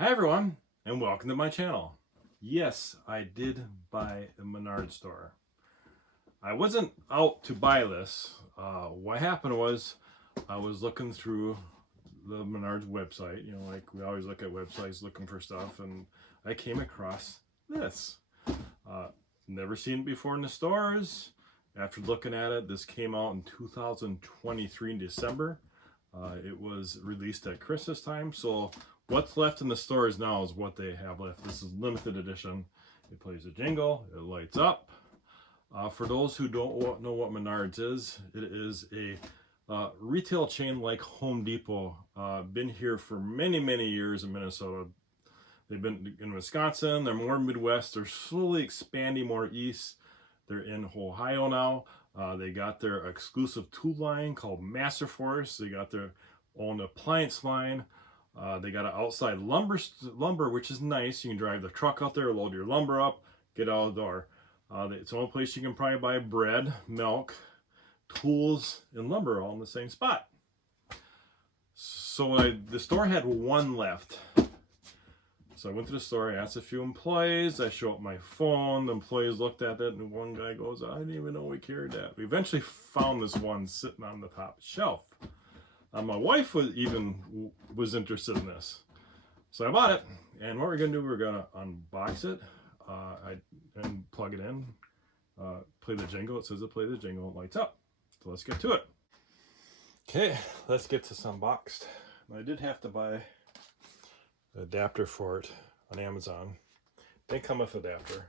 Hi everyone, and welcome to my channel. Yes, I did buy a Menards store. I wasn't out to buy this. What happened was I was looking through the Menards website, like we always look at websites looking for stuff, and I came across this. Never seen it before in the stores. After looking at it, this came out in 2023 in December. It was released at Christmas time, so what's left in the stores now is what they have left. This is limited edition. It plays a jingle, it lights up. For those who don't know what Menards is, it is a retail chain like Home Depot. Been here for many years in Minnesota. They've been in Wisconsin, they're more Midwest, they're slowly expanding more east. They're in Ohio now. They got their exclusive tool line called Masterforce. They got their own appliance line. They got an outside lumber, which is nice. You can drive the truck out there, load your lumber up, get out the door. It's the only place you can probably buy bread, milk, tools, and lumber all in the same spot. So the store had one left. So I went to the store, I asked a few employees, I showed up my phone, the employees looked at it, and one guy goes, I didn't even know we carried that. We eventually found this one sitting on the top shelf. My wife was interested in this. So I bought it, and what we're gonna do, we're gonna unbox it, and plug it in, play the jingle. It says to play the jingle, it lights up. So let's get to it. Okay, let's get this unboxed. I did have to buy the adapter for it on Amazon. They come with adapter.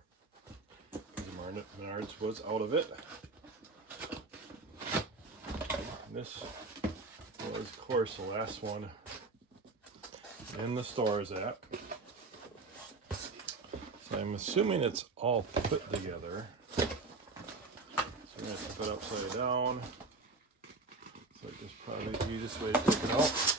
Menards was out of it. And this was, of course, the last one in the stores at. So I'm assuming it's all put together. So we're going to flip it upside down. So it's probably the easiest way to take it out.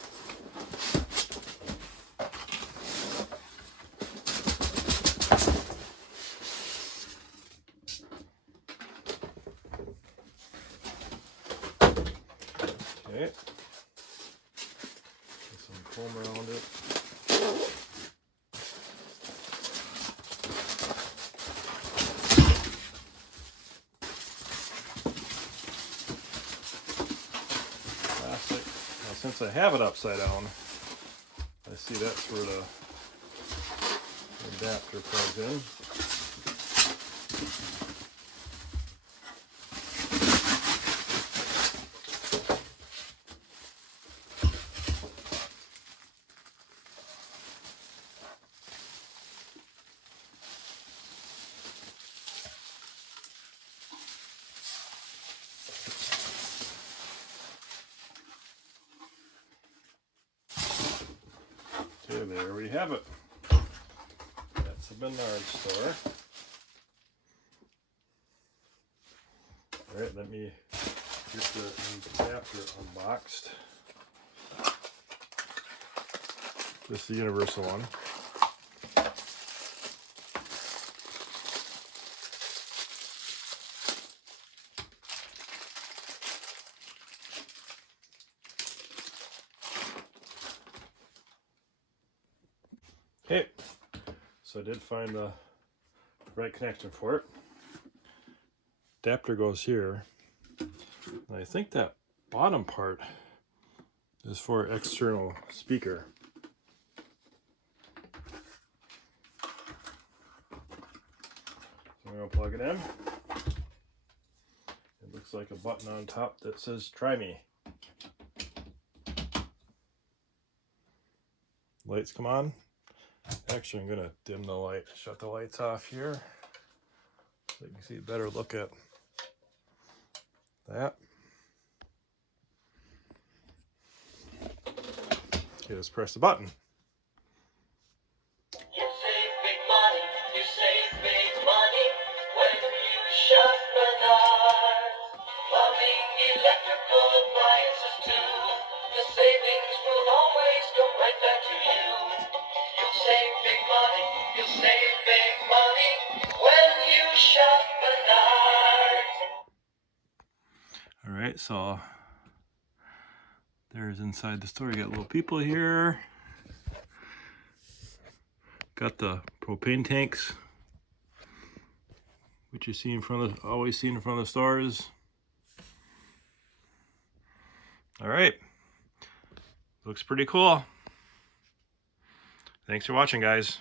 Okay, get some foam around it. Plastic. Now, since I have it upside down, I see that's where the adapter plugs in. Okay, there we have it. That's the Menards store. Alright, let me get the adapter unboxed. This is the universal one. Okay, so I did find the right connection for it. Adapter goes here. And I think that bottom part is for external speaker. So I'm going to plug it in. It looks like a button on top that says try me. Lights come on. Actually, I'm going to dim the light, shut the lights off here so you can see a better look at that. Okay, let's press the button. You save big money, you save big money when you shop Menards. Plumbing, electrical appliances too. The savings will always come right back to you. You'll save big money, you'll save big money when you shop Menards. Alright, so there's inside the store. You got little people here. Got the propane tanks, which you see in front of, always see in front of the stores. All right, looks pretty cool. Thanks for watching, guys.